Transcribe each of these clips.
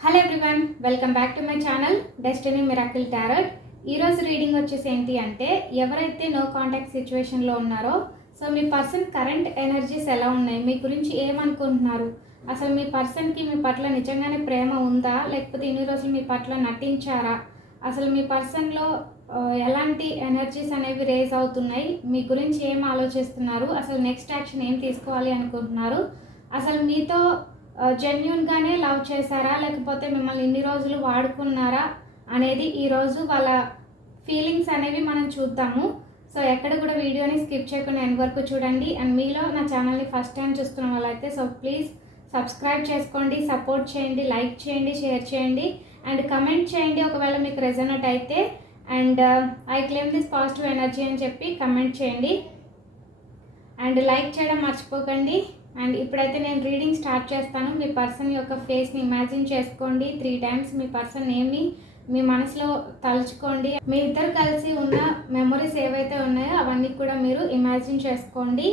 Hello everyone welcome back to my channel destiny miracle tarot ఈరోజు reading వచ్చేసి ఏంటి అంటే ఎవరైతే నో కాంటాక్ట్ సిచ్యువేషన్లో ఉన్నారో సో మీ పర్సన్ కరెంట్ ఎనర్జీస్ ఎలా ఉన్నాయి మీ గురించి ఏమనుకుంటున్నారు? అసలు మీ పర్సన్కి మీ పట్ల నిజంగానే ప్రేమ ఉందా లేకపోతే ఇన్ని రోజులు మీ పట్ల నటించారా? అసలు మీ పర్సన్లో ఎలాంటి ఎనర్జీస్ అనేవి రేజ్ అవుతున్నాయి మీ గురించి ఏం ఆలోచిస్తున్నారు అసలు నెక్స్ట్ యాక్షన్ ఏం తీసుకోవాలి అనుకుంటున్నారు? అసలు మీతో జెన్యున్గానే లవ్ చేశారా? లేకపోతే మిమ్మల్ని ఇన్ని రోజులు వాడుకున్నారా? అనేది ఈరోజు వాళ్ళ ఫీలింగ్స్ అనేవి మనం చూద్దాము. సో ఎక్కడ కూడా వీడియోని స్కిప్ చేయకుండా ఎండ్ వరకు చూడండి. అండ్ మీలో నా ఛానల్ని ఫస్ట్ టైం చూస్తున్న వాళ్ళైతే సో ప్లీజ్ సబ్స్క్రైబ్ చేసుకోండి సపోర్ట్ చేయండి లైక్ చేయండి షేర్ చేయండి. అండ్ కమెంట్ చేయండి ఒకవేళ మీకు రెజనట్ అయితే. And I claim this positive energy అని చెప్పి కమెంట్ చేయండి. అండ్ లైక్ చేయడం మర్చిపోకండి. అండ్ ఇప్పుడైతే నేను రీడింగ్ స్టార్ట్ చేస్తాను. మీ పర్సన్ యొక్క ఫేస్ని ఇమాజిన్ చేసుకోండి. త్రీ టైమ్స్ మీ పర్సన్ నేమ్ని మీ మనసులో తలుచుకోండి. మీ ఇద్దరు కలిసి ఉన్న మెమరీస్ ఏవైతే ఉన్నాయో అవన్నీ కూడా మీరు ఇమాజిన్ చేసుకోండి.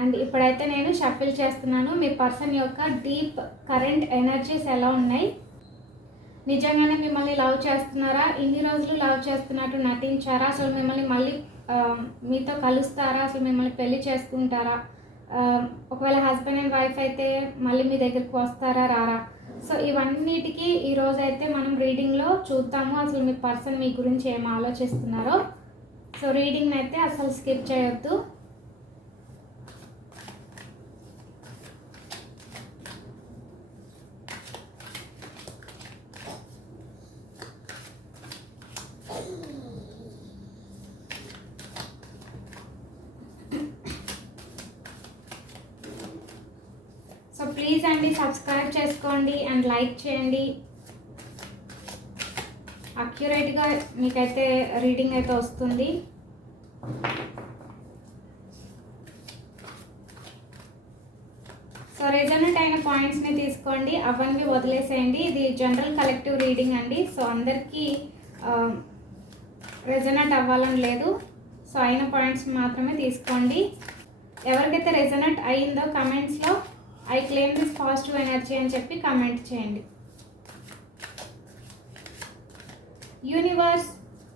అండ్ ఇప్పుడైతే నేను షఫిల్ చేస్తున్నాను. మీ పర్సన్ యొక్క డీప్ కరెంట్ ఎనర్జీస్ ఎలా ఉన్నాయి? నిజంగానే మిమ్మల్ని లవ్ చేస్తున్నారా? ఇన్ని రోజులు లవ్ చేస్తున్నట్టు నటించారా? అసలు మిమ్మల్ని మళ్ళీ మీతో కలుస్తారా? అసలు మిమ్మల్ని పెళ్ళి చేసుకుంటారా? Um, ఒకవేళ హస్బెండ్ అండ్ వైఫ్ అయితే మళ్ళీ మీ దగ్గరికి వస్తారా రారా? సో ఇవన్నిటికీ ఈరోజు అయితే మనం రీడింగ్లో చూద్దాము. అసలు మీ పర్సన్ మీ గురించి ఏం ఆలోచిస్తున్నారో. సో రీడింగ్ అయితే అసలు స్కిప్ చేయొద్దు సో ప్లీజ్ అండి సబ్స్క్రైబ్ చేసుకోండి అండ్ లైక్ చేయండి. అక్యురేట్గా మీకైతే రీడింగ్ అయితే వస్తుంది. సో రెజనెంట్ అయిన పాయింట్స్ని తీసుకోండి. అవన్నీ వదిలేసేయండి. ఇది జనరల్ కలెక్టివ్ రీడింగ్ అండి. సో అందరికీ రెజనెంట్ అవ్వాలని లేదు. సో అయిన పాయింట్స్ మాత్రమే తీసుకోండి. ఎవరికైతే రెజనెంట్ అయిందో కమెంట్స్లో I claim this positive energy అని చెప్పి కమెంట్ చేయండి. యూనివర్స్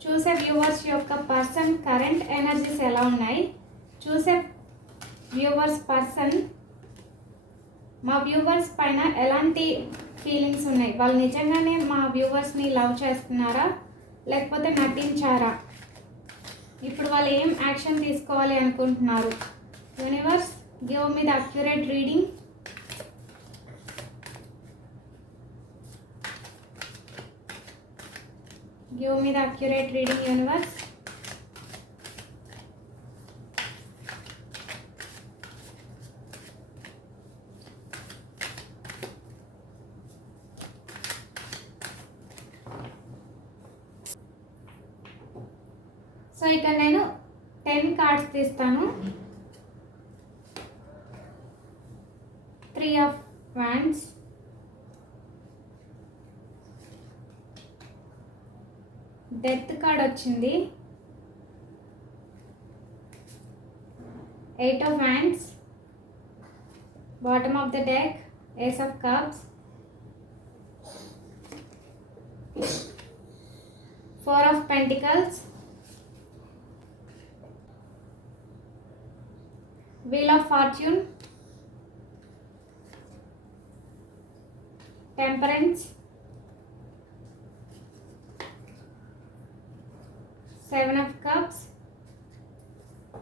చూసే వ్యూవర్స్ యొక్క పర్సన్ కరెంట్ ఎనర్జీస్ ఎలా ఉన్నాయి? చూసే వ్యూవర్స్ పర్సన్ మా వ్యూవర్స్ పైన ఎలాంటి ఫీలింగ్స్ ఉన్నాయి? వాళ్ళు నిజంగానే మా వ్యూవర్స్ని లవ్ చేస్తున్నారా? లేకపోతే నటించారా? ఇప్పుడు వాళ్ళు ఏం యాక్షన్ తీసుకోవాలి అనుకుంటున్నారు? Universe give me the accurate reading. Give me the accurate reading universe four of pentacles. Wheel of fortune. Temperance. Seven of cups.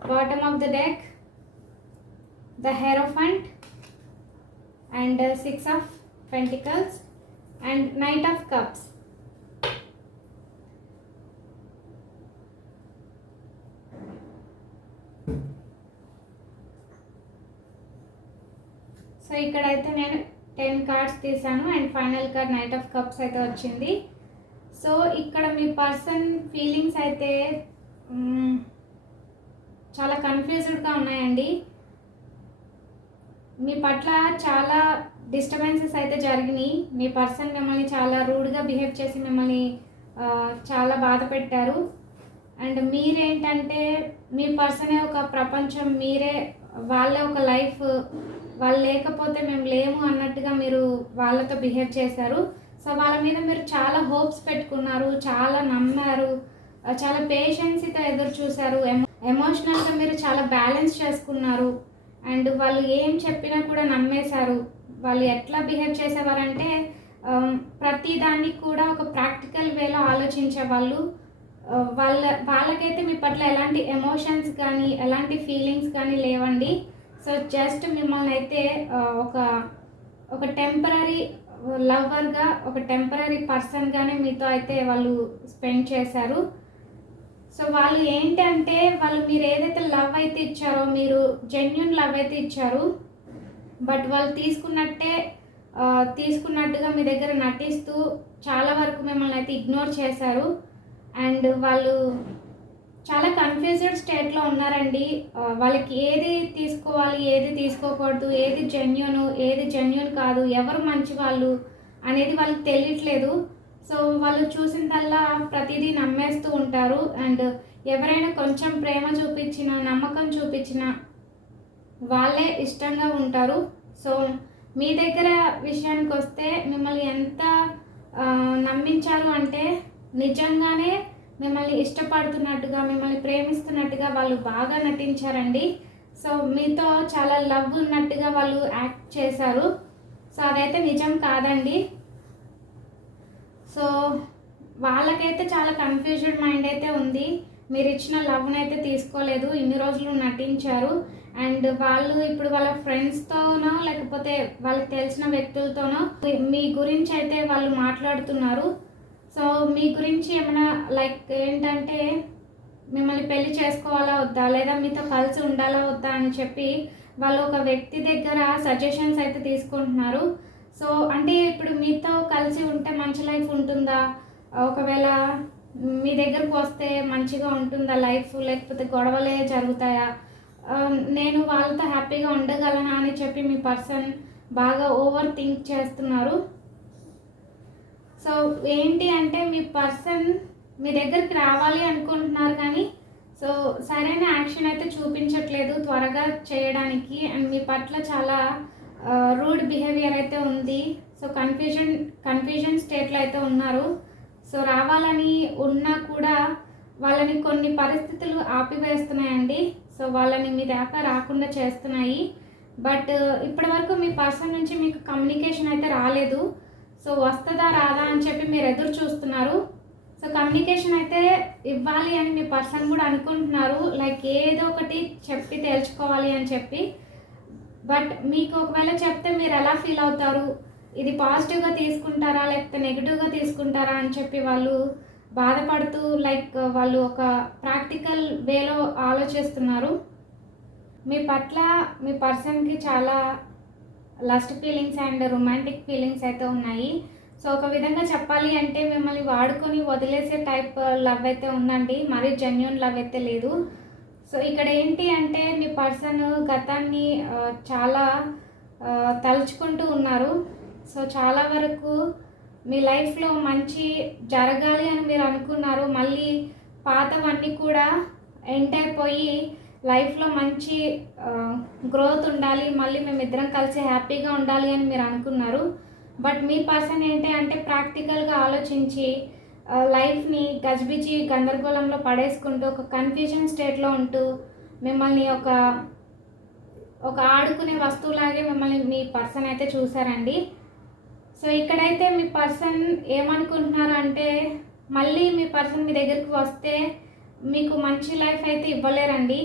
Bottom of the deck. The hierophant. And uh, six of pentacles. And knight of cups. Cards తీసాను and final card knight of cups అయితే వచ్చింది. So ఇక్కడ మీ person feelings అయితే చాలా కన్ఫ్యూజ్డ్గా ఉన్నాయండి. మీ పట్ల చాలా disturbances అయితే జరిగినాయి. మీ పర్సన్ మిమ్మల్ని చాలా రూడ్గా బిహేవ్ చేసి మిమ్మల్ని చాలా బాధ పెట్టారు. అండ్ మీరేంటంటే మీ పర్సనే ఒక ప్రపంచం మీరే వాళ్ళే ఒక లైఫ్ వాళ్ళు లేకపోతే మేము లేము అన్నట్టుగా మీరు వాళ్ళతో బిహేవ్ చేశారు. సో వాళ్ళ మీద మీరు చాలా హోప్స్ పెట్టుకున్నారు చాలా నమ్మారు చాలా పేషెన్సీతో ఎదురు చూశారు. ఎమోషనల్గా మీరు చాలా బ్యాలెన్స్ చేసుకున్నారు. అండ్ వాళ్ళు ఏం చెప్పినా కూడా నమ్మేశారు. వాళ్ళు ఎట్లా బిహేవ్ చేసేవారంటే ఆమ్, ప్రతి దాన్ని కూడా ఒక ప్రాక్టికల్ వేలో ఆలోచించే వాళ్ళు వాళ్ళ వాళ్ళకైతే మీ పట్ల ఎలాంటి ఎమోషన్స్ కానీ ఎలాంటి ఫీలింగ్స్ కానీ లేవండి. సో జస్ట్ మిమ్మల్ని అయితే ఒక ఒక టెంపరీ లవర్గా ఒక టెంపరీ పర్సన్గానే మీతో అయితే వాళ్ళు స్పెండ్ చేశారు. సో వాళ్ళు ఏంటంటే వాళ్ళు మీరు ఏదైతే లవ్ అయితే ఇచ్చారో మీరు జెన్యున్ లవ్ అయితే ఇచ్చారు బట్ వాళ్ళు తీసుకున్నట్టే తీసుకున్నట్టుగా మీ దగ్గర నటిస్తూ చాలా వరకు మిమ్మల్ని అయితే ఇగ్నోర్ చేశారు. అండ్ వాళ్ళు చాలా కన్ఫ్యూజ్డ్ స్టేట్లో ఉన్నారండి. వాళ్ళకి ఏది తీసుకోవాలి ఏది తీసుకోకూడదు ఏది జెన్యున్ ఏది జెన్యున్ కాదు ఎవరు మంచి వాళ్ళు అనేది వాళ్ళకి తెలియట్లేదు. సో వాళ్ళు చూసిందల్లా ప్రతిదీ నమ్మేస్తూ ఉంటారు. అండ్ ఎవరైనా కొంచెం ప్రేమ చూపించిన నమ్మకం చూపించిన వాళ్ళే ఇష్టంగా ఉంటారు. సో మీ దగ్గర విషయానికి వస్తే మిమ్మల్ని ఎంత నమ్మించారు అంటే నిజంగానే మిమ్మల్ని ఇష్టపడుతున్నట్టుగా మిమ్మల్ని ప్రేమిస్తున్నట్టుగా వాళ్ళు బాగా నటించారండి. సో మీతో చాలా లవ్ ఉన్నట్టుగా వాళ్ళు యాక్ట్ చేశారు. సో అదైతే నిజం కాదండి. సో వాళ్ళకైతే చాలా కన్ఫ్యూజన్ మైండ్ అయితే ఉంది. మీరు ఇచ్చిన లవ్ని అయితే తీసుకోలేదు. ఇన్ని రోజులు నటించారు. అండ్ వాళ్ళు ఇప్పుడు వాళ్ళ ఫ్రెండ్స్తోనో లేకపోతే వాళ్ళకి తెలిసిన వ్యక్తులతోనో మీ గురించి అయితే వాళ్ళు మాట్లాడుతున్నారు. సో మీ గురించి ఏమైనా లైక్ ఏంటంటే మిమ్మల్ని పెళ్ళి చేసుకోవాలా వద్దా? లేదా మీతో కలిసి ఉండాలా వద్దా అని చెప్పి వాళ్ళు ఒక వ్యక్తి దగ్గర సజెషన్స్ అయితే తీసుకుంటున్నారు. సో అంటే ఇప్పుడు మీతో కలిసి ఉంటే మంచి లైఫ్ ఉంటుందా? ఒకవేళ మీ దగ్గరకు వస్తే మంచిగా ఉంటుందా లైఫ్ లేకపోతే గొడవలే జరుగుతాయా? నేను వాళ్ళతో హ్యాపీగా ఉండగలనా అని చెప్పి మీ పర్సన్ బాగా ఓవర్ థింక్ చేస్తున్నారు. సో ఏంటి అంటే మీ పర్సన్ మీ దగ్గరికి రావాలి అనుకుంటున్నారు కానీ సో సరైన యాక్షన్ అయితే చూపించట్లేదు త్వరగా చేయడానికి. అండ్ మీ పట్ల చాలా రూడ్ బిహేవియర్ అయితే ఉంది. సో కన్ఫ్యూజన్ కన్ఫ్యూజన్ స్టేట్లో అయితే ఉన్నారు. సో రావాలని ఉన్నా కూడా వాళ్ళని కొన్ని పరిస్థితులు ఆపివేస్తున్నాయండి. సో వాళ్ళని మీ దాకా రాకుండా చేస్తున్నాయి. బట్ ఇప్పటి వరకు మీ పర్సన్ నుంచి మీకు కమ్యూనికేషన్ అయితే రాలేదు. సో వస్తుందా రాదా అని చెప్పి మీరు ఎదురు చూస్తున్నారు. సో కమ్యూనికేషన్ అయితే ఇవ్వాలి అని మీ పర్సన్ కూడా అనుకుంటున్నారు. లైక్ ఏదో ఒకటి చెప్పి తేల్చుకోవాలి అని చెప్పి. బట్ మీకు ఒకవేళ చెప్తే మీరు ఎలా ఫీల్ అవుతారు? ఇది పాజిటివ్గా తీసుకుంటారా? లేకపోతే నెగిటివ్గా తీసుకుంటారా? అని చెప్పి వాళ్ళు బాధపడుతూ లైక్ వాళ్ళు ఒక ప్రాక్టికల్ వేలో ఆలోచిస్తున్నారు. మీ పట్ల మీ పర్సన్కి చాలా lust feelings and romantic feelings అయితే ఉన్నాయి. సో ఒక విధంగా చెప్పాలి అంటే మిమ్మల్ని వాడుకొని వదిలేసే టైప్ లవ్ uh, అయితే ఉందండి. మరీ జెన్యున్ లవ్ అయితే లేదు. సో ఇక్కడ ఏంటి అంటే మీ పర్సన్ గతాన్ని uh, చాలా uh, తలుచుకుంటూ ఉన్నారు. సో చాలా వరకు మీ లైఫ్లో మంచి జరగాలి అని మీరు అనుకున్నారు. మళ్ళీ పాతవన్నీ కూడా ఎండ్ అయిపోయి లైఫ్లో మంచి గ్రోత్ ఉండాలి మళ్ళీ మేమిద్దరం కలిసి హ్యాపీగా ఉండాలి అని మీరు అనుకున్నారు. బట్ మీ పర్సన్ ఏంటి అంటే ప్రాక్టికల్గా ఆలోచించి లైఫ్ని గజిబిజి గందరగోళంలో పడేసుకుంటూ ఒక కన్ఫ్యూజన్ స్టేట్లో ఉంటూ మిమ్మల్ని ఒక ఒక ఆడుకునే వస్తువులాగే మిమ్మల్ని మీ పర్సన్ అయితే చూసారండి. సో ఇక్కడైతే మీ పర్సన్ ఏమనుకుంటున్నారు అంటే మళ్ళీ మీ పర్సన్ మీ దగ్గరికి వస్తే మీకు మంచి లైఫ్ అయితే ఇవ్వలేరండి.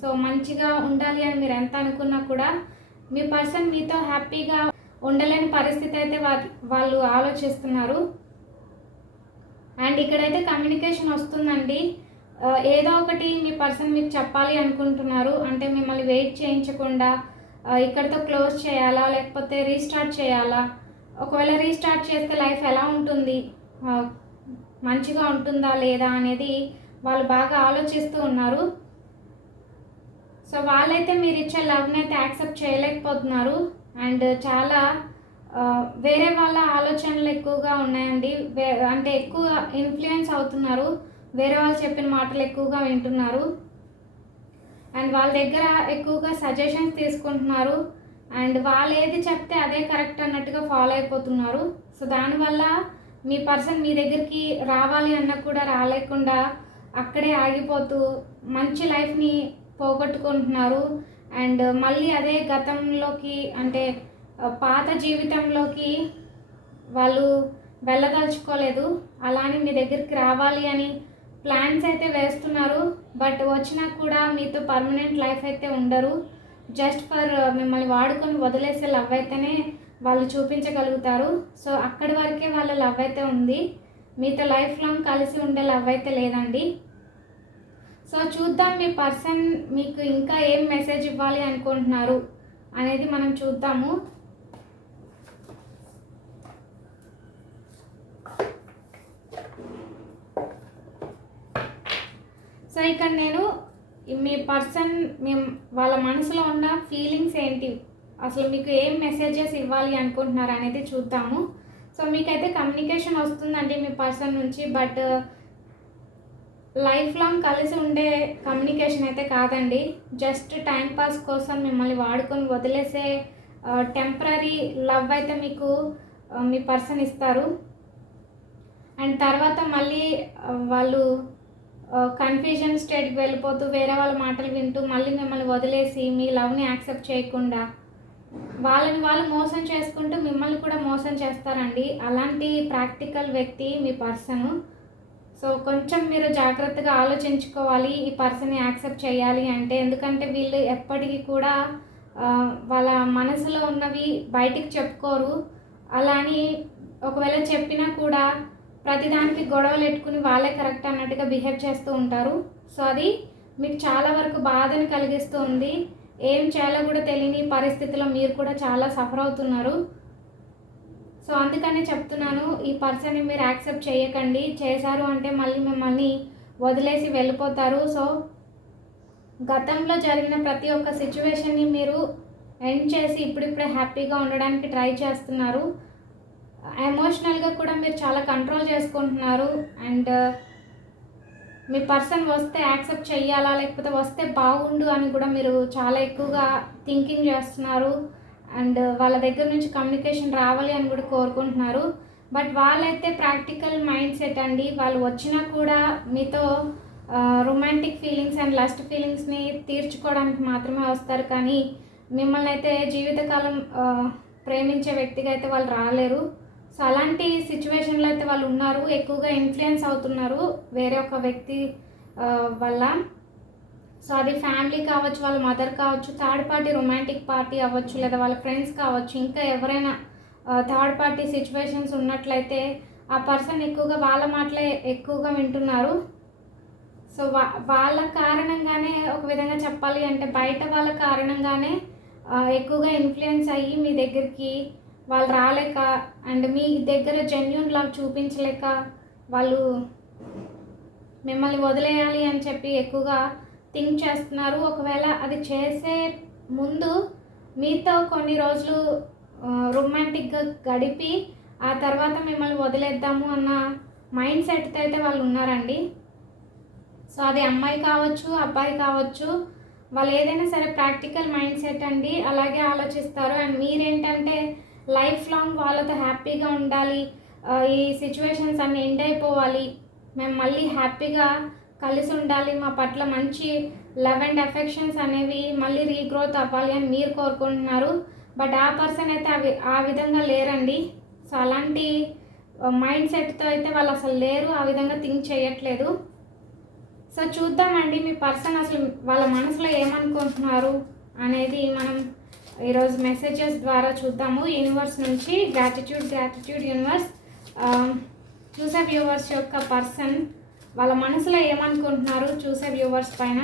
సో మంచిగా ఉండాలి అని మీరు ఎంత అనుకున్నా కూడా మీ పర్సన్ మీతో హ్యాపీగా ఉండలేని పరిస్థితి అయితే వా- వాళ్ళు ఆలోచిస్తున్నారు. అండ్ ఇక్కడైతే కమ్యూనికేషన్ వస్తుందండి. ఏదో ఒకటి మీ పర్సన్ మీకు చెప్పాలి అనుకుంటున్నారు. అంటే మిమ్మల్ని వెయిట్ చేయించకుండా ఇక్కడతో ఇక్కడితో క్లోజ్ చేయాలా లేకపోతే రీస్టార్ట్ చేయాలా? ఒకవేళ రీస్టార్ట్ చేస్తే లైఫ్ ఎలా ఉంటుంది? మంచిగా ఉంటుందా లేదా అనేది వాళ్ళు బాగా ఆలోచిస్తూ ఉన్నారు. సో వాళ్ళైతే మీరు ఇచ్చే లవ్ని అయితే యాక్సెప్ట్ చేయలేకపోతున్నారు. అండ్ చాలా వేరే వాళ్ళ ఆలోచనలు ఎక్కువగా ఉన్నాయండి. వే అంటే ఎక్కువ ఇన్ఫ్లుయెన్స్ అవుతున్నారు. వేరే వాళ్ళు చెప్పిన మాటలు ఎక్కువగా వింటున్నారు. అండ్ వాళ్ళ దగ్గర ఎక్కువగా సజెషన్స్ తీసుకుంటున్నారు. అండ్ వాళ్ళు ఏది చెప్తే అదే కరెక్ట్ అన్నట్టుగా ఫాలో అయిపోతున్నారు. సో దానివల్ల మీ పర్సన్ మీ దగ్గరికి రావాలి అన్న కూడా రాలేకుండా అక్కడే ఆగిపోతూ మంచి లైఫ్ని పోగొట్టుకుంటున్నారు. అండ్ మళ్ళీ అదే గతంలోకి అంటే పాత జీవితంలోకి వాళ్ళు వెళ్ళదలుచుకోలేదు. అలానే మీ దగ్గరికి రావాలి అని ప్లాన్స్ అయితే వేస్తున్నారు. బట్ వచ్చినా కూడా మీతో పర్మనెంట్ లైఫ్ అయితే ఉండరు. జస్ట్ ఫర్ మిమ్మల్ని వాడుకొని వదిలేసే లవ్ అయితేనే వాళ్ళు చూపించగలుగుతారు. సో అక్కడి వరకే వాళ్ళ లవ్ అయితే ఉంది. మీతో లైఫ్ లాంగ్ కలిసి ఉండే లవ్ అయితే లేదండి. సో చూద్దాం మీ పర్సన్ మీకు ఇంకా ఏం మెసేజ్ ఇవ్వాలి అనుకుంటున్నారు అనేది మనం చూద్దాము. సో ఇక్కడ నేను మీ పర్సన్ మీ వాళ్ళ మనసులో ఉన్న ఫీలింగ్స్ ఏంటి? అసలు మీకు ఏం మెసేజెస్ ఇవ్వాలి అనుకుంటున్నారు అనేది చూద్దాము. సో మీకైతే కమ్యూనికేషన్ వస్తుందండి మీ పర్సన్ నుంచి బట్ లైఫ్ లాంగ్ కలిసి ఉండే కమ్యూనికేషన్ అయితే కాదండి. జస్ట్ టైం పాస్ కోసం మిమ్మల్ని వాడుకొని వదిలేసే టెంపరీ లవ్ అయితే మీకు మీ పర్సన్ ఇస్తారు. అండ్ తర్వాత మళ్ళీ వాళ్ళు కన్ఫ్యూజన్ స్టేట్కి వెళ్ళిపోతూ వేరే వాళ్ళ మాటలు వింటూ మళ్ళీ మిమ్మల్ని వదిలేసి మీ లవ్ని యాక్సెప్ట్ చేయకుండా వాళ్ళని వాళ్ళు మోసం చేసుకుంటూ మిమ్మల్ని కూడా మోసం చేస్తారండి. అలాంటి ప్రాక్టికల్ వ్యక్తి మీ పర్సను సో కొంచెం మీరు జాగ్రత్తగా ఆలోచించుకోవాలి ఈ పర్సన్ యాక్సెప్ట్ చేయాలి అంటే. ఎందుకంటే వీళ్ళు ఎప్పటికీ కూడా వాళ్ళ మనసులో ఉన్నవి బయటికి చెప్పుకోరు. అలా అని ఒకవేళ చెప్పినా కూడా ప్రతిదానికి గొడవలు పెట్టుకుని వాళ్ళే కరెక్ట్ అన్నట్టుగా బిహేవ్ చేస్తూ ఉంటారు. సో అది మీకు చాలా వరకు బాధను కలిగిస్తూ ఉంది ఏం చేయాలో కూడా తెలియని పరిస్థితిలో మీరు కూడా చాలా సఫర్ అవుతున్నారు. సో అందుకనే చెప్తున్నాను ఈ పర్సన్ని మీరు యాక్సెప్ట్ చేయకండి. చేశారు అంటే మళ్ళీ మిమ్మల్ని వదిలేసి వెళ్ళిపోతారు. సో గతంలో జరిగిన ప్రతి ఒక్క సిచ్యువేషన్ని మీరు ఎండ్ చేసి ఇప్పుడిప్పుడే హ్యాపీగా ఉండడానికి ట్రై చేస్తున్నారు. ఎమోషనల్గా కూడా మీరు చాలా కంట్రోల్ చేసుకుంటున్నారు. అండ్ మీ పర్సన్ వస్తే యాక్సెప్ట్ చెయ్యాలా లేకపోతే వస్తే బాగుండు అని కూడా మీరు చాలా ఎక్కువగా థింకింగ్ చేస్తున్నారు. అండ్ వాళ్ళ దగ్గర నుంచి కమ్యూనికేషన్ రావాలి అని కూడా కోరుకుంటున్నారు. బట్ వాళ్ళైతే ప్రాక్టికల్ మైండ్ సెట్ అండి. వాళ్ళు వచ్చినా కూడా మీతో రొమాంటిక్ ఫీలింగ్స్ అండ్ లస్ట్ ఫీలింగ్స్ని తీర్చుకోవడానికి మాత్రమే వస్తారు. కానీ మిమ్మల్ని అయితే జీవితకాలం ప్రేమించే వ్యక్తిగా అయితే వాళ్ళు రాలేరు. సో అలాంటి సిచ్యువేషన్లో అయితే వాళ్ళు ఉన్నారు. ఎక్కువగా ఇన్ఫ్లుయెన్స్ అవుతున్నారు వేరే ఒక వ్యక్తి వల్ల. సో అది ఫ్యామిలీ కావచ్చు వాళ్ళ మదర్ కావచ్చు థర్డ్ పార్టీ రొమాంటిక్ పార్టీ అవ్వచ్చు లేదా వాళ్ళ ఫ్రెండ్స్ కావచ్చు ఇంకా ఎవరైనా థర్డ్ పార్టీ సిచ్యువేషన్స్ ఉన్నట్లయితే ఆ పర్సన్ ఎక్కువగా వాళ్ళ మాటలే ఎక్కువగా వింటున్నారు. సో వా వాళ్ళ కారణంగానే ఒక విధంగా చెప్పాలి అంటే బయట వాళ్ళ కారణంగానే ఎక్కువగా ఇన్ఫ్లుయెన్స్ అయ్యి మీ దగ్గరికి వాళ్ళు రాలేక అండ్ మీ దగ్గర జెన్యున్ లవ్ చూపించలేక వాళ్ళు మిమ్మల్ని వదిలేయాలి అని చెప్పి ఎక్కువగా థింక్ చేస్తున్నారు. ఒకవేళ అది చేసే ముందు మీతో కొన్ని రోజులు రొమాంటిక్గా గడిపి ఆ తర్వాత మిమ్మల్ని వదిలేద్దాము అన్న మైండ్ సెట్తో అయితే వాళ్ళు ఉన్నారండి. సో అది అమ్మాయి కావచ్చు అబ్బాయి కావచ్చు వాళ్ళు ఏదైనా సరే ప్రాక్టికల్ మైండ్ సెట్ అండి అలాగే ఆలోచిస్తారు. అండ్ మీరేంటంటే లైఫ్ లాంగ్ వాళ్ళతో హ్యాపీగా ఉండాలి ఈ సిచ్యువేషన్స్ అన్నీ ఎండ్ అయిపోవాలి మేము మళ్ళీ హ్యాపీగా కలిసి ఉండాలి. మా పట్ల మంచి లవ్ అండ్ అఫెక్షన్స్ అనేవి మళ్ళీ రీగ్రోత్ అవ్వాలి అని మీరు కోరుకుంటున్నారు. బట్ ఆ పర్సన్ అయితే అవి ఆ విధంగా లేరండి. సో అలాంటి మైండ్ సెట్తో అయితే వాళ్ళు అసలు లేరు. ఆ విధంగా థింక్ చేయట్లేదు. సో చూద్దామండి మీ పర్సన్ అసలు వాళ్ళ మనసులో ఏమనుకుంటున్నారు అనేది మనం ఈరోజు మెసేజెస్ ద్వారా చూద్దాము. యూనివర్స్ నుంచి గ్రాటిట్యూడ్ గ్రాటిట్యూడ్ యూనివర్స్ చూసే వ్యూవర్స్ యొక్క పర్సన్ వాళ్ళ మనసులో ఏమనుకుంటున్నారు? చూసే వ్యూవర్స్ పైన.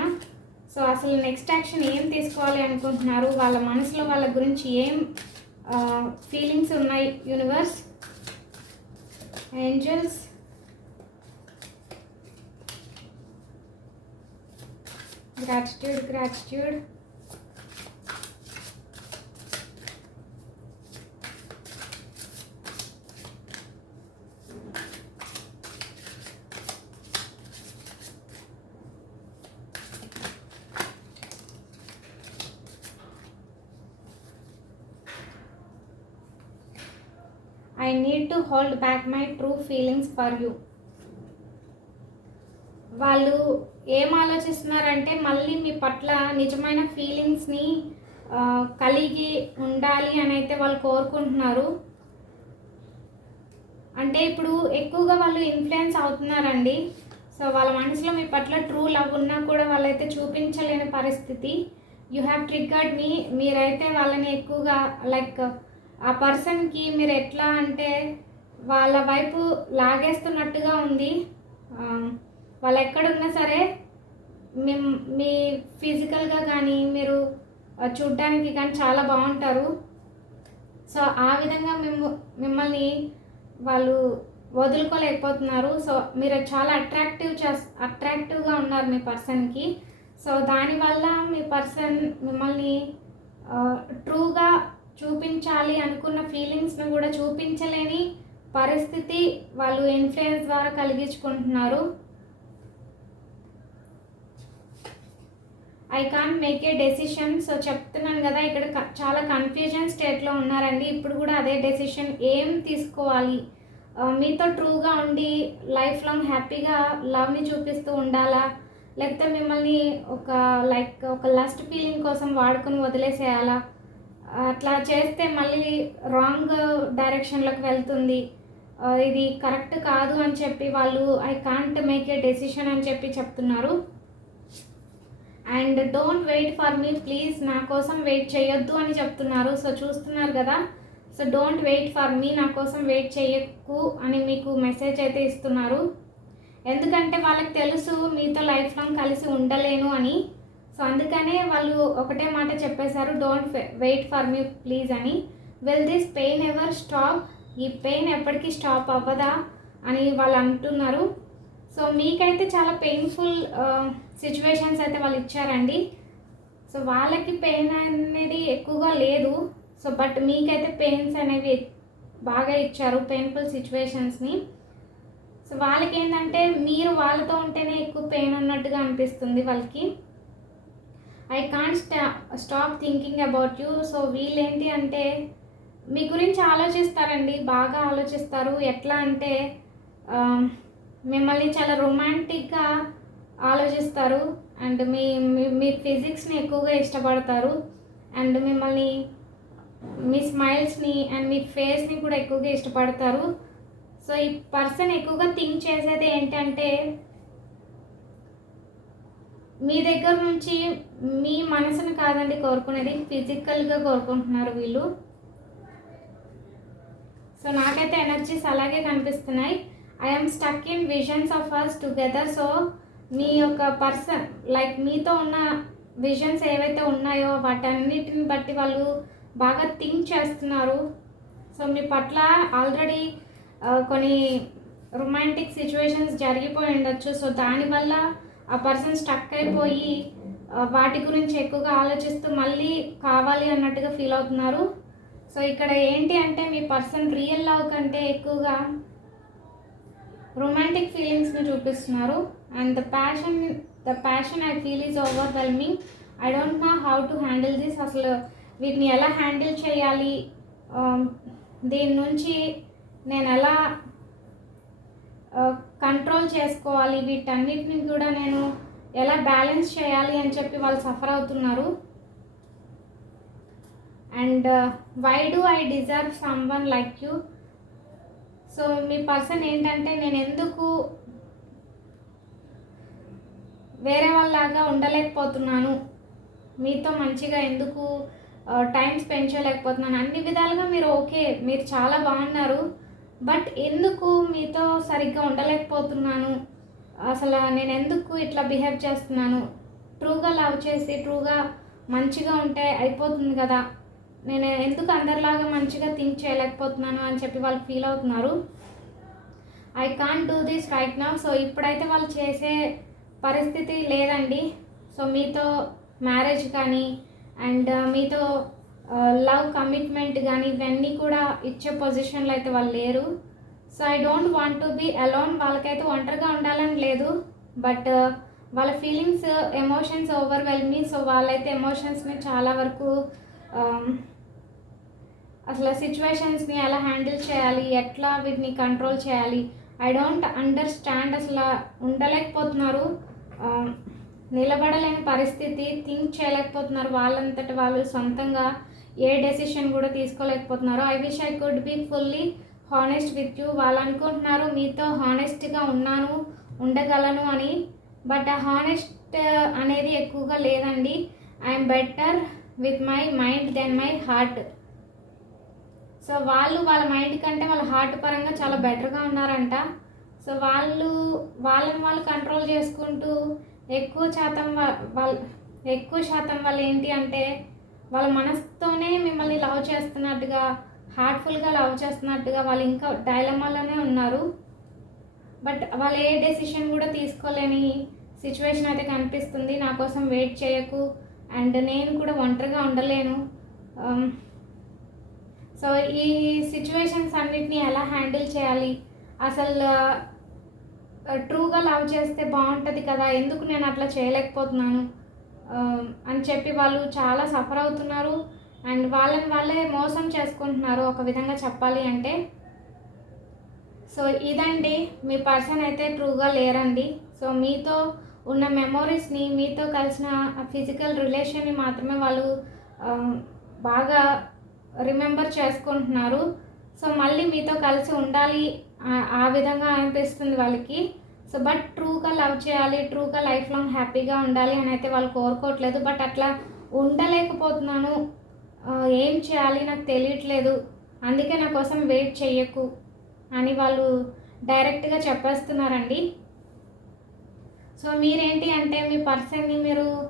సో అసలు నెక్స్ట్ యాక్షన్ ఏం తీసుకోవాలి అనుకుంటున్నారు? వాళ్ళ మనసులో వాళ్ళ గురించి ఏం ఫీలింగ్స్ ఉన్నాయి? Universe angels gratitude gratitude hold back my true feelings for you వాళ్ళు ఏం ఆలోచిస్తున్నారంటే మళ్ళీ మీ పట్ల నిజమైన ఫీలింగ్స్ని కలిగి ఉండాలి అని అయితే వాళ్ళు కోరుకుంటున్నారు. అంటే ఇప్పుడు ఎక్కువగా వాళ్ళు ఇన్ఫ్లుయెన్స్ అవుతున్నారండి. సో వాళ్ళ మనసులో మీ పట్ల ట్రూ లవ్ ఉన్నా కూడా వాళ్ళైతే చూపించలేని పరిస్థితి. యూ హ్యావ్ ట్రిగ్గర్డ్ మీ మీరైతే వాళ్ళని ఎక్కువగా లైక్ ఆ పర్సన్కి మీరు ఎట్లా అంటే వాళ్ళ వైపు లాగేస్తున్నట్టుగా ఉంది. వాళ్ళు ఎక్కడున్నా సరే మీ మీ ఫిజికల్గా కానీ మీరు చూడ్డానికి కానీ చాలా బాగుంటారు. సో ఆ విధంగా మేము మిమ్మల్ని వాళ్ళు వదులుకోలేకపోతున్నారు. సో మీరు చాలా అట్రాక్టివ్ చేస్ అట్రాక్టివ్గా ఉన్నారు మీ పర్సన్కి. సో దానివల్ల మీ పర్సన్ మిమ్మల్ని ట్రూగా చూపించాలి అనుకున్న ఫీలింగ్స్ను కూడా చూపించలేని పరిస్థితి వాళ్ళు ఇన్ఫ్లుయెన్స్ ద్వారా కలిగించుకుంటున్నారు. I can't make a decision so చెప్తున్నాను కదా ఇక్కడ చాలా కన్ఫ్యూజన్ స్టేట్లో ఉన్నారండి. ఇప్పుడు కూడా అదే డెసిషన్ ఏం తీసుకోవాలి? Uh, మీతో ట్రూగా ఉండి లైఫ్ లాంగ్ హ్యాపీగా లవ్ని చూపిస్తూ ఉండాలా? లేకపోతే మిమ్మల్ని ఒక లైక్ ఒక లస్ట్ ఫీలింగ్ కోసం వాడుకొని వదిలేసేయాలా? అట్లా చేస్తే మళ్ళీ రాంగ్ డైరెక్షన్లోకి వెళ్తుంది. ఇది కరెక్ట్ కాదు అని చెప్పి వాళ్ళు I can't make a decision అని చెప్పి చెప్తున్నారు. And don't wait for me please నా కోసం వెయిట్ చేయొద్దు అని చెప్తున్నారు. సో చూస్తున్నారు కదా? So don't wait for me నా కోసం వెయిట్ చేయకు అని మీకు మెసేజ్ అయితే ఇస్తున్నారు. ఎందుకంటే వాళ్ళకి తెలుసు మీతో లైఫ్ లాంగ్ కలిసి ఉండలేను అని. సో అందుకనే వాళ్ళు ఒకటే మాట చెప్పేశారు don't wait for me please అని. Will this pain ever stop ఈ పెయిన్ ఎప్పటికీ స్టాప్ అవ్వదా అని వాళ్ళు అంటున్నారు. సో మీకైతే చాలా పెయిన్ఫుల్ సిచ్యువేషన్స్ అయితే వాళ్ళు ఇచ్చారండి. సో వాళ్ళకి పెయిన్ అనేది ఎక్కువగా లేదు. సో బట్ మీకైతే పెయిన్స్ అనేవి బాగా ఇచ్చారు పెయిన్ఫుల్ సిచ్యువేషన్స్ని సో వాళ్ళకి ఏంటంటే మీరు వాళ్ళతో ఉంటేనే ఎక్కువ పెయిన్ ఉన్నట్టుగా అనిపిస్తుంది వాళ్ళకి. I can't sta stop thinking about you so వీళ్ళేంటి అంటే మీ గురించి ఆలోచిస్తారండి బాగా ఆలోచిస్తారు. ఎట్లా అంటే మిమ్మల్ని చాలా రొమాంటిక్గా ఆలోచిస్తారు. అండ్ మీ మీ- మీ ఫిజిక్స్ని ఎక్కువగా ఇష్టపడతారు. అండ్ మిమ్మల్ని మీ స్మైల్స్ని అండ్ మీ ఫేస్ని కూడా ఎక్కువగా ఇష్టపడతారు. సో ఈ పర్సన్ ఎక్కువగా థింక్ చేసేది ఏంటంటే మీ దగ్గర నుంచి మీ మనసును కాదండి కోరుకునేది ఫిజికల్గా కోరుకుంటున్నారు వీళ్ళు. సో నాకైతే ఎనర్జీస్ అలాగే కనిపిస్తున్నాయి. I'm stuck in visions of us together so మీ యొక్క పర్సన్ లైక్ మీతో ఉన్న విజన్స్ ఏవైతే ఉన్నాయో వాటన్నిటిని బట్టి వాళ్ళు బాగా థింక్ చేస్తున్నారు. సో మీ పట్ల ఆల్రెడీ కొన్ని రొమాంటిక్ సిచ్యువేషన్స్ జరిగిపోయి ఉండొచ్చు. సో దానివల్ల ఆ పర్సన్ స్టక్ అయిపోయి వాటి గురించి ఎక్కువగా ఆలోచిస్తూ మళ్ళీ కావాలి అన్నట్టుగా ఫీల్ అవుతున్నారు. సో ఇక్కడ ఏంటి అంటే మీ పర్సన్ రియల్ లవ్ కంటే ఎక్కువగా రొమాంటిక్ ఫీలింగ్స్ని చూపిస్తున్నారు. And the passion the passion I feel is overwhelming I don't know how to handle this అసలు వీటిని ఎలా హ్యాండిల్ చేయాలి? Um, దీని నుంచి నేను ఎలా uh, కంట్రోల్ చేసుకోవాలి? వీటన్నిటిని కూడా నేను ఎలా బ్యాలెన్స్ చేయాలి అని చెప్పి వాళ్ళు సఫర్ అవుతున్నారు. And why do I deserve someone like you so me person ఏంటంటే నేను ఎందుకు వేరే వాళ్ళలాగా ఉండలేకపోతున్నాను? మీతో మంచిగా ఎందుకు uh, టైం స్పెండ్ చేయలేకపోతున్నాను? అన్ని విధాలుగా మీరు ఓకే మీరు చాలా బాగున్నారు. బట్ ఎందుకు మీతో సరిగ్గా ఉండలేకపోతున్నాను? అసలు నేను ఎందుకు ఇట్లా బిహేవ్ చేస్తున్నాను? ట్రూగా లవ్ చేసి ట్రూగా మంచిగా ఉంటే అయిపోతుంది కదా. నేను ఎందుకు అందరిలాగా మంచిగా థింక్ చేయలేకపోతున్నాను అని చెప్పి వాళ్ళు ఫీల్ అవుతున్నారు. I can't do this right now so ఇప్పుడైతే వాళ్ళు చేసే పరిస్థితి లేదండి. సో మీతో మ్యారేజ్ కానీ అండ్ uh, మీతో uh, లవ్ కమిట్మెంట్ కానీ ఇవన్నీ కూడా ఇచ్చే పొజిషన్లో అయితే వాళ్ళు లేరు. So I don't want to be alone వాళ్ళకైతే ఒంటరిగా ఉండాలని లేదు. బట్ uh, వాళ్ళ ఫీలింగ్స్ ఎమోషన్స్ ఓవర్వెల్మింగ్ సో వాళ్ళైతే ఎమోషన్స్ని చాలా వరకు um, అసలు సిచ్యువేషన్స్ని ఎలా హ్యాండిల్ చేయాలి? ఎట్లా వీటిని కంట్రోల్ చేయాలి? ఐ డోంట్ అండర్స్టాండ్ అసలు ఉండలేకపోతున్నారు. నిలబడలేని పరిస్థితి థింక్ చేయలేకపోతున్నారు. వాళ్ళంతటి వాళ్ళు సొంతంగా ఏ డెసిషన్ కూడా తీసుకోలేకపోతున్నారు. I wish I could be fully honest with you వాళ్ళు అనుకుంటున్నారు మీతో హానెస్ట్గా ఉన్నాను ఉండగలను అని. బట్ ఆ హానెస్ట్ అనేది ఎక్కువగా లేదండి. I'm better with my mind then my heart so వాళ్ళు వాళ్ళ మైండ్ కంటే వాళ్ళ హార్ట్ పరంగా చాలా బెటర్గా ఉన్నారంట. సో వాళ్ళు వాళ్ళని వాళ్ళు కంట్రోల్ చేసుకుంటూ ఎక్కువ శాతం వాళ్ళ ఎక్కువ శాతం వాళ్ళు ఏంటి అంటే వాళ్ళ మనసుతోనే మిమ్మల్ని లవ్ చేస్తున్నట్టుగా హార్ట్ఫుల్గా లవ్ చేస్తున్నట్టుగా వాళ్ళు ఇంకా డైలమాలోనే ఉన్నారు. బట్ వాళ్ళు ఏ డెసిషన్ కూడా తీసుకోలేని సిచ్యువేషన్ అయితే కనిపిస్తుంది. నా కోసం వెయిట్ చేయకు. అండ్ నేను కూడా ఒంటరిగా ఉండలేను. Um, సో ఈ సిచ్యువేషన్స్ అన్నిటిని ఎలా హ్యాండిల్ చేయాలి? అసలు ట్రూగా లవ్ చేస్తే బాగుంటుంది కదా ఎందుకు నేను అట్లా చేయలేకపోతున్నాను? అని చెప్పి వాళ్ళు చాలా సఫర్ అవుతున్నారు. అండ్ వాళ్ళని వాళ్ళే మోసం చేసుకుంటున్నారు ఒక విధంగా చెప్పాలి అంటే. సో ఇదండి మీ పర్సన్ అయితే ట్రూగా లేరండి. సో మీతో ఉన్న మెమోరీస్ని మీతో కలిసిన ఫిజికల్ రిలేషన్ని మాత్రమే వాళ్ళు బాగా రిమెంబర్ చేసుకుంటున్నారు. సో మళ్ళీ మీతో కలిసి ఉండాలి ఆ- విధంగా అనిపిస్తుంది వాళ్ళకి. సో బట్ ట్రూగా లవ్ చేయాలి ట్రూగా లైఫ్ లాంగ్ హ్యాపీగా ఉండాలి అని అయితే వాళ్ళు కోరుకోవట్లేదు. బట్ అట్లా ఉండలేకపోతున్నాను. ఏం చేయాలి నాకు తెలియట్లేదు. అందుకే నా కోసం వెయిట్ చెయ్యకు అని వాళ్ళు డైరెక్ట్గా చెప్పేస్తున్నారండి. సో మీరేంటి అంటే మీ పర్సన్ని మీరు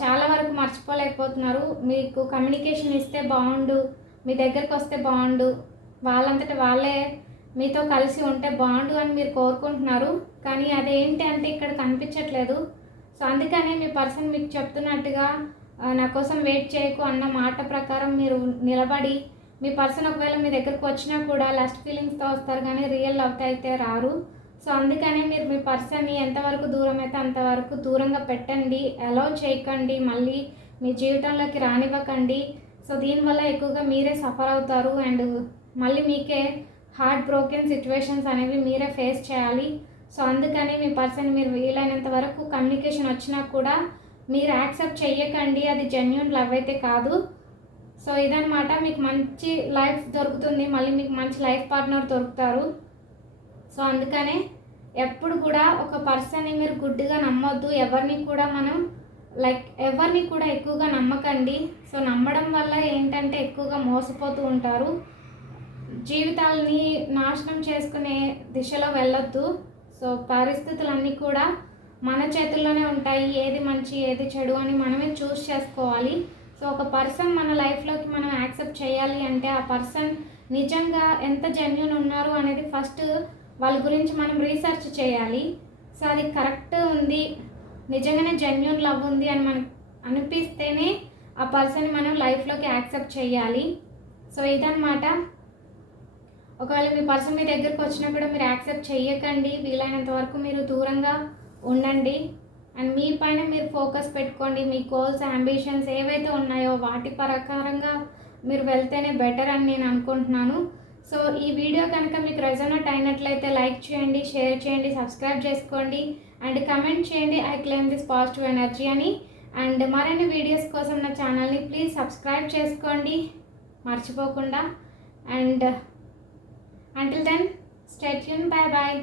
చాలా వరకు మర్చిపోలేకపోతున్నారు. మీకు కమ్యూనికేషన్ ఇస్తే బాగుండు మీ దగ్గరకు వస్తే బాగుండు వాళ్ళంతట వాళ్ళే మీతో కలిసి ఉంటే బాగుండు అని మీరు కోరుకుంటున్నారు. కానీ అదేంటి అంటే ఇక్కడ కనిపించట్లేదు. సో అందుకనే మీ పర్సన్ మీకు చెప్తున్నట్టుగా నా కోసం వెయిట్ చేయకు అన్న మాట ప్రకారం మీరు నిలబడి మీ పర్సన్ ఒకవేళ మీ దగ్గరకు వచ్చినా కూడా లస్ట్ ఫీలింగ్స్తో వస్తారు కానీ రియల్ లవ్తో అయితే రారు. సో అందుకనే మీరు మీ పర్సన్ని ఎంతవరకు దూరం అయితే అంతవరకు దూరంగా పెట్టండి అలౌ చేయకండి మళ్ళీ మీ జీవితంలోకి రానివ్వకండి. సో దీనివల్ల ఎక్కువగా మీరే సఫర్ అవుతారు అండ్ మళ్ళీ మీకే హార్ట్ బ్రోకెన్ సిచ్యువేషన్స్ అనేవి మీరే ఫేస్ చేయాలి. సో అందుకని మీ పర్సన్ మీరు వీలైనంత వరకు కమ్యూనికేషన్ వచ్చినా కూడా మీరు యాక్సెప్ట్ చెయ్యకండి అది జెన్యున్ లవ్ అయితే కాదు. సో ఇదనమాట మీకు మంచి లైఫ్ దొరుకుతుంది మళ్ళీ మీకు మంచి లైఫ్ పార్ట్నర్ దొరుకుతారు. సో అందుకనే ఎప్పుడు కూడా ఒక పర్సన్ని మీరు గుడ్డుగా నమ్మొద్దు. ఎవరిని కూడా మనం లైక్ ఎవరిని కూడా ఎక్కువగా నమ్మకండి. సో నమ్మడం వల్ల ఏంటంటే ఎక్కువగా మోసపోతూ ఉంటారు. జీవితాలని నాశనం చేసుకునే దిశలో వెళ్ళొద్దు. సో పరిస్థితులన్నీ కూడా మన చేతుల్లోనే ఉంటాయి. ఏది మంచి ఏది చెడు అని మనమే చూస్ చేసుకోవాలి. సో ఒక పర్సన్ మన లైఫ్లోకి మనం యాక్సెప్ట్ చేయాలి అంటే ఆ పర్సన్ నిజంగా ఎంత జెన్యున్ ఉన్నారు అనేది ఫస్ట్ వాళ్ళ గురించి మనం రీసెర్చ్ చేయాలి. సో అది కరెక్ట్ ఉంది. నిజంగానే జెన్యున్ లవ్ ఉంది అని మనకు అనిపిస్తేనే ఆ పర్సన్ మనం లైఫ్లోకి యాక్సెప్ట్ చేయాలి. సో ఇదనమాట ఒకవేళ మీ పర్సన్ మీ దగ్గరకు వచ్చినా కూడా మీరు యాక్సెప్ట్ చేయకండి వీలైనంత వరకు మీరు దూరంగా ఉండండి. అండ్ మీ పైన మీరు ఫోకస్ పెట్టుకోండి. మీ గోల్స్ అంబిషన్స్ ఏవైతే ఉన్నాయో వాటి ప్రకారంగా మీరు వెళ్తేనే బెటర్ అని నేను అనుకుంటున్నాను. సో ఈ వీడియో కనుక మీకు రెజనట్ అయినట్లయితే లైక్ చేయండి షేర్ చేయండి సబ్స్క్రైబ్ చేసుకోండి. అండ్ కమెంట్ చేయండి I claim this positive energy అని. అండ్ మరిన్ని వీడియోస్ కోసం నా ఛానల్ని ప్లీజ్ సబ్స్క్రైబ్ చేసుకోండి. మర్చిపోకుండా. And until then stay tuned bye bye.